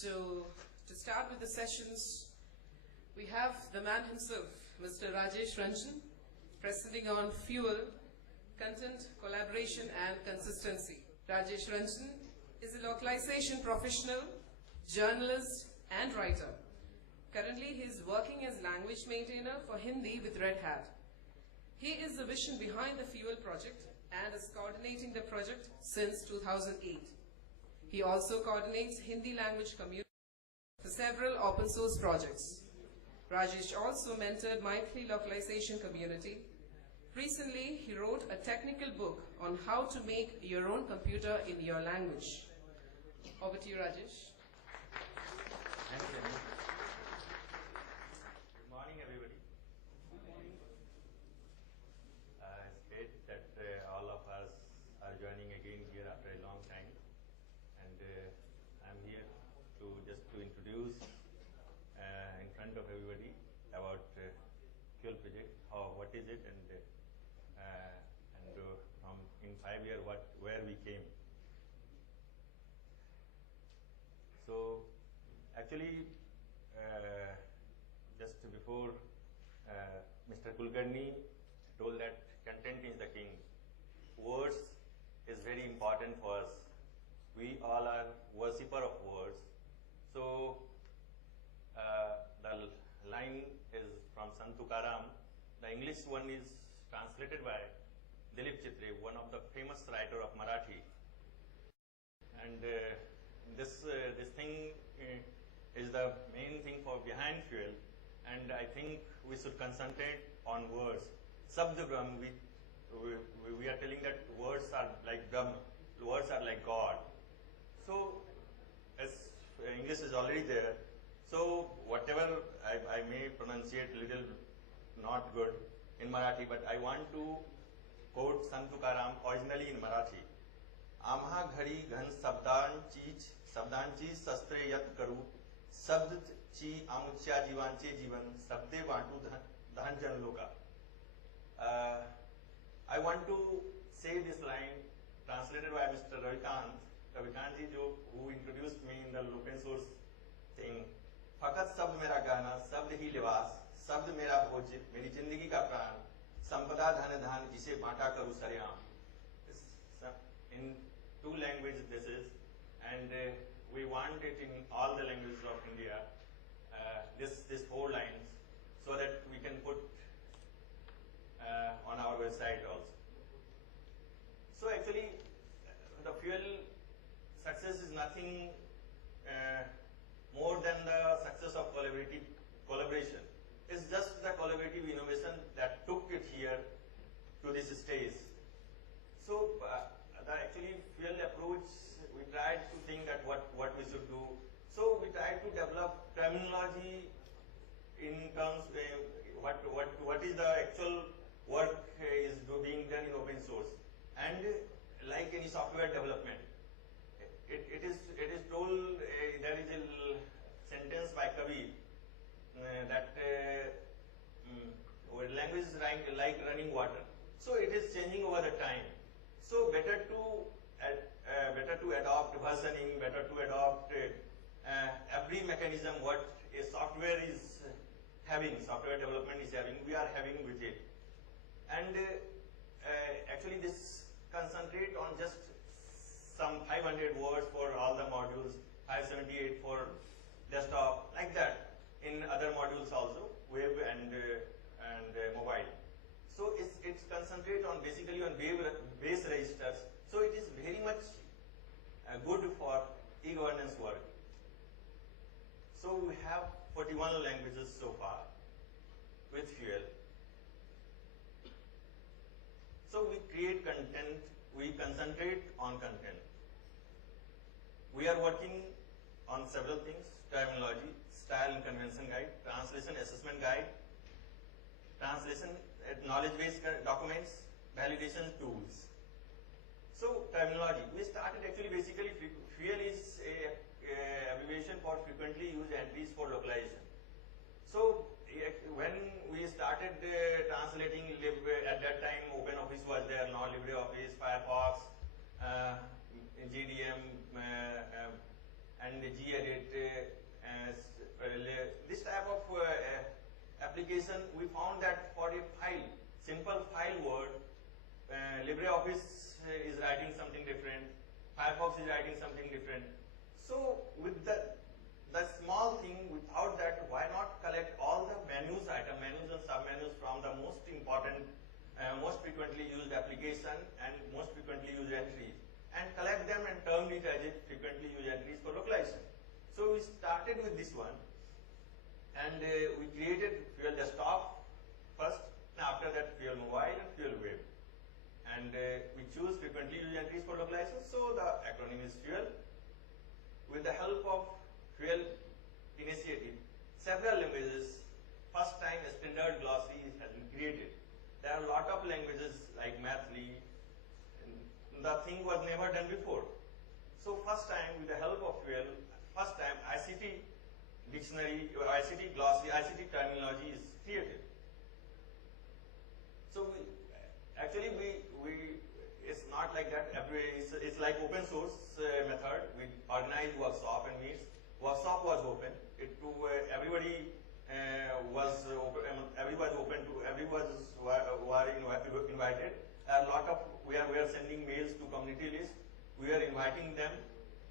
So, to start with the sessions, we have the man himself, Mr. Rajesh Ranjan, presenting on fuel, content, collaboration and consistency. Rajesh Ranjan is a localization professional, journalist and writer. Currently, he is working as language maintainer for Hindi with Red Hat. He is the vision behind the Fuel project and is coordinating the project since 2008. He also coordinates Hindi language community for several open source projects. Rajesh also mentored Maithili localization community. Recently, he wrote a technical book on how to make your own computer in your language. Over to you, Rajesh. Thank you. Good morning, everybody. It's great that all of us are joining again here after a long time. And I'm here to introduce in front of everybody about Fuel project, what is it, and from in 5 years where we came. So actually, just before Mr. Kulkarni told that content is the king, words is very important for us. We all are worshipper of words. So the line is from Sant Tukaram. The English one is translated by Dilip Chitre, one of the famous writer of Marathi. And this thing is the main thing for behind Fuel, and I think we should concentrate on words. Sabd Brahm, we are telling that words are like Brahm, words are like God. So, as English is already there, so whatever I may pronunciate little not good in Marathi, but I want to quote Sant Tukaram originally in Marathi. आम्हा घडी घन शब्दांची शस्त्रे यत करू शब्दची आमुच्या जीवांचे जीवन शब्दे वाटू धन जन लोका. I want to say this line translated by Mr. Ravikant ji, who introduced me in the open source thing. फकत शब्द मेरा गाना, शब्द ही लिबास, शब्द मेरा भोज्य, मेरी जिंदगी का प्राण, संपदा धन धान जिसे बांटा करूं सरेआम. In 2 languages this is, and we want it in all the languages of India, this 4 lines, so that we can put on our website also. So actually, the Fuel success is nothing more than the success of collaboration. It's just the collaborative innovation that took it here to this stage. So the actually Fuel approach, we tried to think that what we should do. So we tried to develop terminology in terms of what is the actual work is being done in open source. And like any software development, it is told, there is a sentence by Kabir that language is like running water. So it is changing over the time. So better to adopt versioning, better to adopt every mechanism what a software is having, software development is having, we are having with it. And actually this concentrate on just some 500 words for all the modules, 578 for desktop, like that. In other modules also, web and mobile. So it's concentrate on basically on base registers. So it is very much good for e-governance work. So we have 41 languages so far with Fuel. So we create content, we concentrate on content. We are working on several things: terminology, style and convention guide, translation assessment guide, translation knowledge-based documents, validation tools. So terminology, we started actually basically Fuel is a abbreviation for frequently used entries for localization. So when we started translating, at that time OpenOffice was there, now LibreOffice, Firefox, GDM, and gedit, box is writing something different. So with the small thing, without that, why not collect all the menus and sub-menus from the most important, most frequently used application and most frequently used entries, and collect them and term it as a frequently used entries for localization. So we started with this one, and we created Fuel Desktop first, and after that Fuel Mobile and Fuel Web. And we choose frequently used entries for localization, so the acronym is Fuel. With the help of Fuel initiative, several languages, first time a standard glossary has been created. There are a lot of languages like Mathli, and the thing was never done before. So first time, with the help of Fuel, first time ICT dictionary, ICT glossary, ICT terminology is created. So it's not like that. It's like open source method. We organize workshop and meets. Workshop was open. Everybody was open to. Everyone were invited. A lot of we are sending mails to community list. We are inviting them.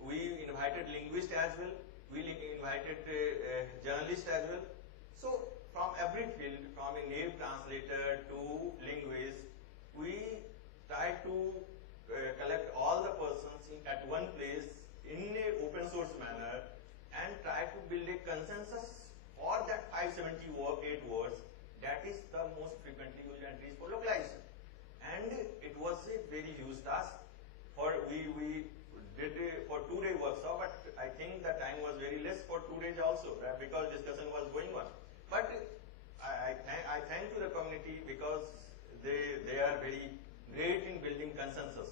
We invited linguists as well. We invited journalists as well. So from every field, from a native translator to linguist, we try to collect all the persons at one place in an open source manner and try to build a consensus for that 578 words. That is the most frequently used entries for localization. And it was a very huge task. We did for 2-day workshop, but I think the time was very less for 2 days also, because discussion was going on. But I thank to the community because they are very great in building consensus.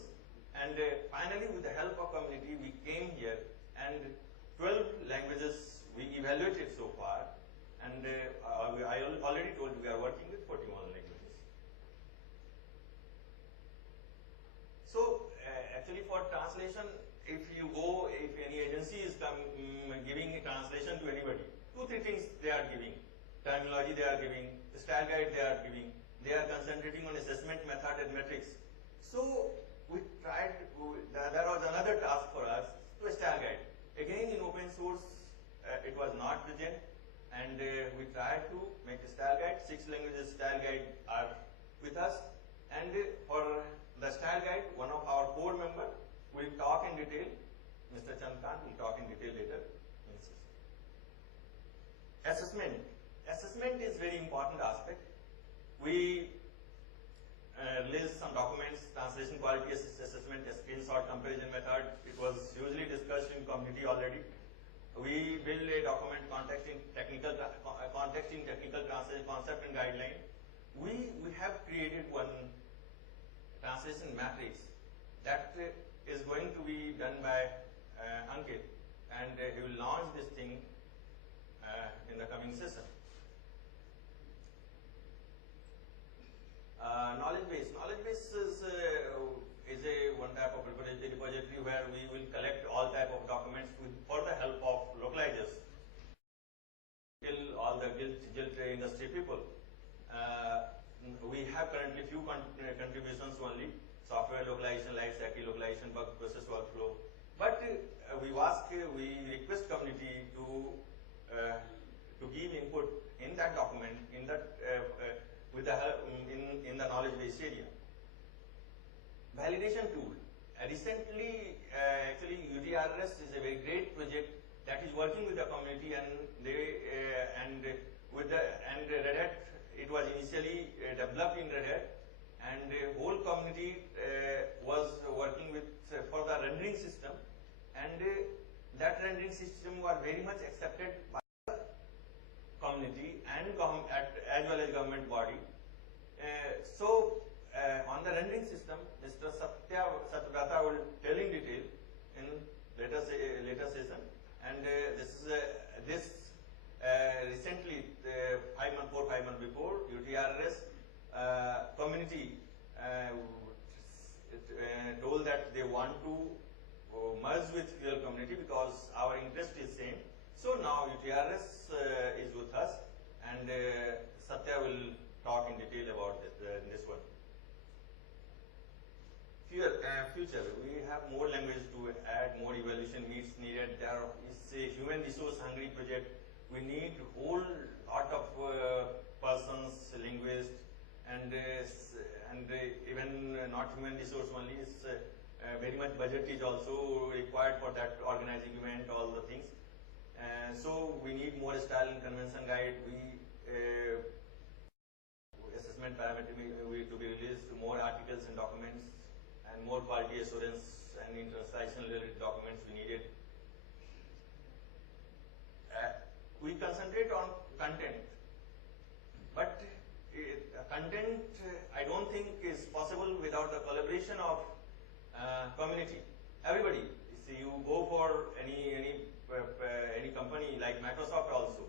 And finally, with the help of community, we came here, and 12 languages we evaluated so far, and I already told you we are working with 41 languages. So actually for translation, if any agency is giving a translation to anybody, 2-3 things they are giving. Terminology they are giving, style guide they are giving, they are concentrating on assessment method and metrics. So we tried, there was another task for us to style guide. Again in open source, it was not present, and we tried to make a style guide. 6 languages style guide are with us, and for the style guide, one of our core members will talk in detail. Mr. Chandkant will talk in detail later. Assessment. Assessment is very important aspect. We released some documents, translation quality assessment, a screenshot comparison method. It was hugely discussed in community already. We built a document contexting technical translation concept and guideline. We have created one translation matrix that is going to be done by Ankit, and he will launch this thing in the coming session. Knowledge base. Knowledge base is a one type of repository where we will collect all type of documents for the help of localizers. Till all the guild industry people. We have currently few contributions only: software localization, life cycle localization, bug process workflow. But we request community to give input in that document, in that with the help in the knowledge base area. Validation tool. Recently, actually, UTRS is a very great project that is working with the community, and Red Hat. It was initially developed in Red Hat, and the whole community was working with for the rendering system, and that rendering system was very much accepted by the community and as well as government body. On the rendering system, Mr. Satyavrata will tell in detail in later session, and recently 4-5 months before, UTRS community told that they want to merge with Fuel community because our interest is same. So now UTRS is with us, and Satya will talk in detail about this one. Future, we have more language to add evaluation needs needed. It's a human resource hungry project. We need whole lot of persons, linguists, and even not human resource only. It's very much budget is also required for that organizing event, all the things. So we need more style and convention guide. Assessment parameter to be released, more articles and documents, and more quality assurance and intersection related documents we needed. We concentrate on content, but content I don't think is possible without the collaboration of community. Everybody, see, you go for any company like Microsoft also,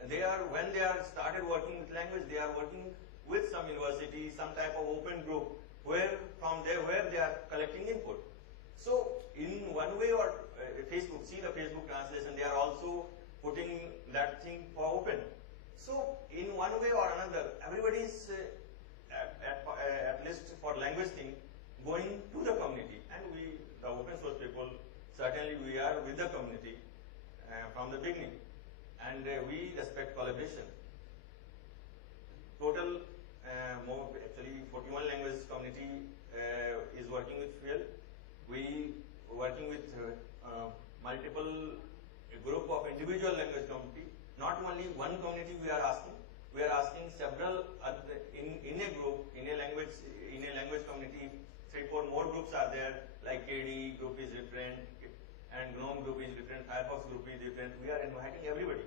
and when they are started working with language, they are working with some university, some type of open group where they are collecting input. So in one way or Facebook, see the Facebook translation, they are also putting that thing for open. So in one way or another, everybody is at least for language thing going to the community, and we, the open source people, certainly we are with the community from the beginning, and we respect collaboration. Total actually 41 language community is working with FUEL. We working with multiple group of individual language community. Not only one community we are asking several in a group, in a language community. 3-4 more groups are there, like KD group is different, and GNOME group is different, Firefox group is different. We are inviting everybody.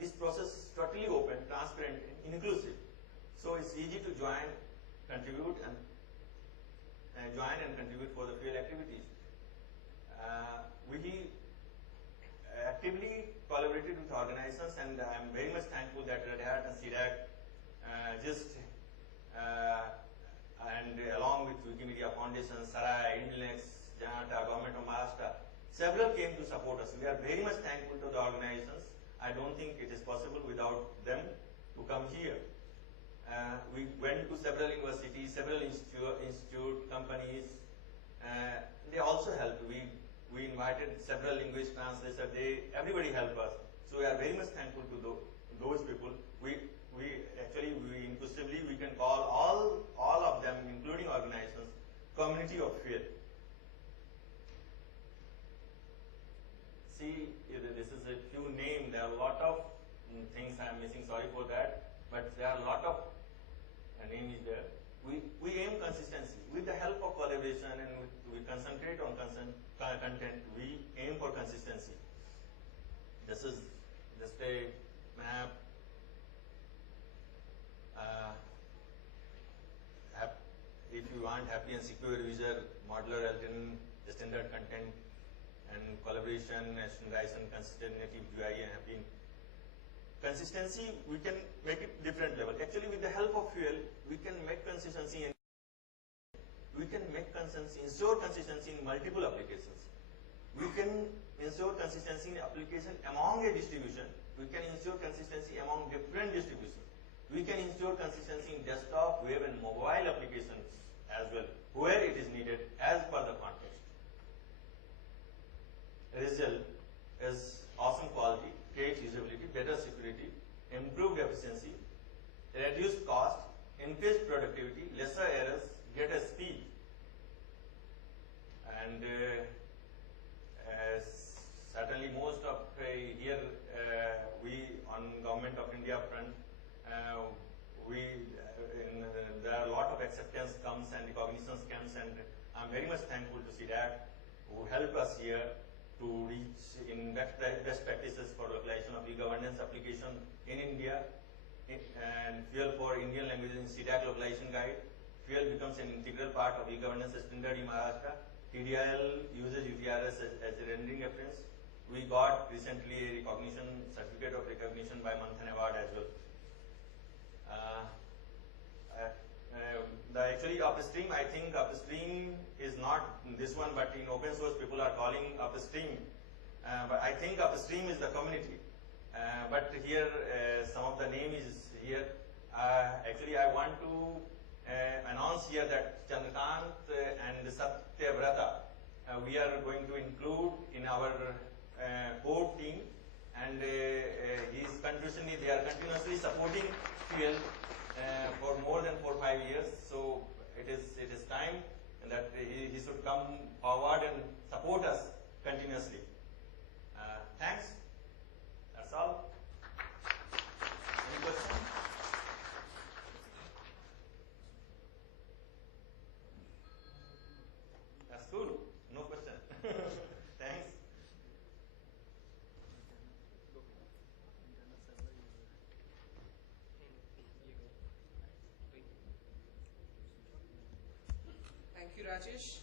This process is totally open, transparent, and inclusive. So it's easy to join, contribute, and contribute for the FUEL activities. We actively collaborated with organizations, and I am very much thankful that Red Hat and CDAC and along with Wikimedia Foundation, Sarai, Indilex, Janata, Government of Maharashtra, several came to support us. We are very much thankful to the organizations. I don't think it is possible without them to come here. We went to several universities, several institute companies. They also helped. We invited several English translators. Everybody helped us. So we are very much thankful to those people. We inclusively we can call all of them, including organizations, community of FUEL. See, this is a few names. There are a lot of things I am missing. Sorry for that, but there are a lot of names there. We aim consistency with the help of collaboration, and we concentrate on content. We aim for consistency. This is just a map. If you want happy and secure user, modular, alternate, standard content, and collaboration, standardization, consistent native UI, and happy. Consistency, we can make it different level. Actually, with the help of FUEL, we can make consistency and we can make ensure consistency in multiple applications. We can ensure consistency in application among a distribution. We can ensure consistency among different distributions. We can ensure consistency in desktop, web, and mobile applications as well, where it is needed as per the context. Result is awesome quality, great usability, better security, improved efficiency, reduced cost, increased productivity, lesser errors, greater speed. And certainly most of here we on Government of India front, there are a lot of acceptance comes and recognition comes, and I'm very much thankful to CDAC who helped us here to reach in best practices for localization of e-governance application in India, and FUEL for Indian languages in CDAC localization guide. FUEL becomes an integral part of e-governance standard in Maharashtra. TDIL uses UTRS as a rendering reference. We got recently a certificate of recognition by Manthan Award as well. Actually upstream, I think upstream is not this one, but in open source people are calling upstream. But I think upstream is the community. But here some of the name is here. Actually, I want to announce here that Chandrakant and Satyavrata, we are going to include in our core team, and his contribution is they are continuously supporting fuel for more than 4-5 years. So it is time that he should come forward and support us continuously. Thanks. That's all. Any questions? That's good. No question. Thanks. Thank you, Rajesh.